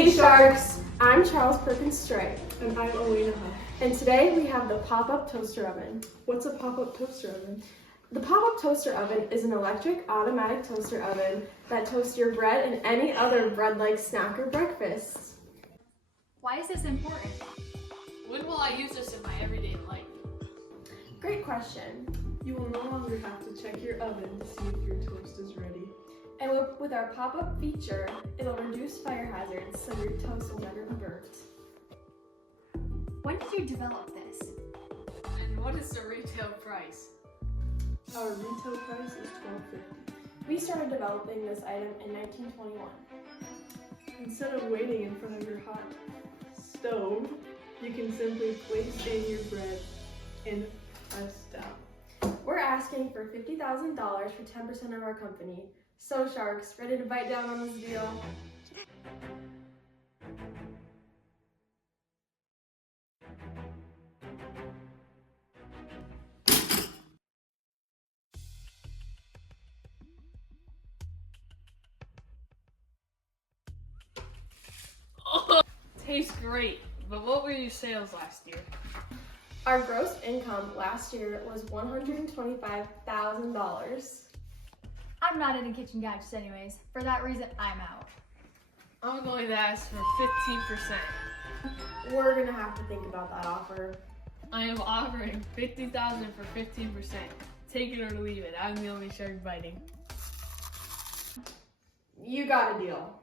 Hey Sharks! I'm Charles Perkins Stray. And I'm Elena Huff. And today we have the pop-up toaster oven. What's a pop-up toaster oven? The pop-up toaster oven is an electric automatic toaster oven that toasts your bread and any other bread-like snack or breakfast. Why is this important? When will I use this in my everyday life? Great question. You will no longer have to check your oven to see if your toast is ready. And with our pop-up feature, it'll reduce fire hazards so your toast will never be burnt. When did you develop this? And what is the retail price? Our retail price is $12.50. We started developing this item in 1921. Instead of waiting in front of your hot stove, you can simply place in your bread and press down. We're asking for $50,000 for 10% of our company. So Sharks, ready to bite down on this deal? Tastes great, but what were your sales last year? Our gross income last year was $125,000. I'm not into kitchen gadgets anyways. For that reason, I'm out. I'm going to ask for 15%. We're gonna have to think about that offer. I am offering $50,000 for 15%. Take it or leave it. I'm the only shark biting. You got a deal.